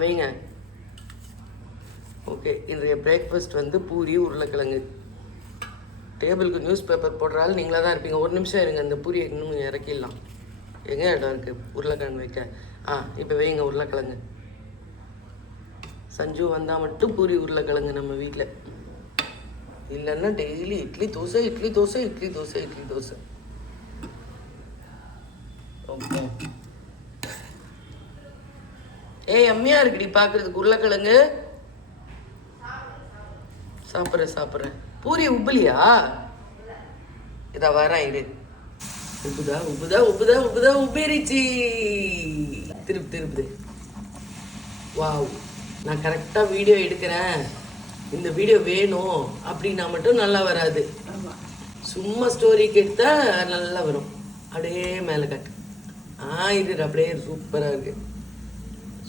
வைங்க. ஓகே, இன்றைய பிரேக்ஃபாஸ்ட் வந்து பூரி உருளைக்கிழங்கு. டேபிளுக்கு நியூஸ் பேப்பர் போடுறாள் நீங்களாக தான் இருப்பீங்க. ஒரு நிமிஷம் இருங்க, இந்த பூரியை இன்னும் இறக்கிடலாம். எங்கே இடம் இருக்குது உருளைக்கிழங்கு வைக்க? இப்போ வைங்க உருளைக்கிழங்கு. சஞ்சு வந்தால் மட்டும் பூரி உருளைக்கிழங்கு நம்ம வீட்டில். இல்லைன்னா டெய்லி இட்லி தோசை இட்லி தோசை இட்லி தோசை இட்லி தோசை. ஓகே. அம்மையாக இருக்குடி பார்க்குறதுக்கு உருளைக்கிழங்கு. சாப்பிட்றேன். பூரி உப்புலியா? இதை வரேன் இரு. உப்புதா உப்பேரிச்சி. திருப்புது. வாவ், நான் கரெக்டாக வீடியோ எடுக்கிறேன், இந்த வீடியோ வேணும் அப்படின்னா மட்டும் நல்லா வராது. சும்மா ஸ்டோரிக்கு எடுத்தால் நல்லா வரும். அப்படியே மேலே காட்டு. இது அப்படியே சூப்பராக இருக்குது.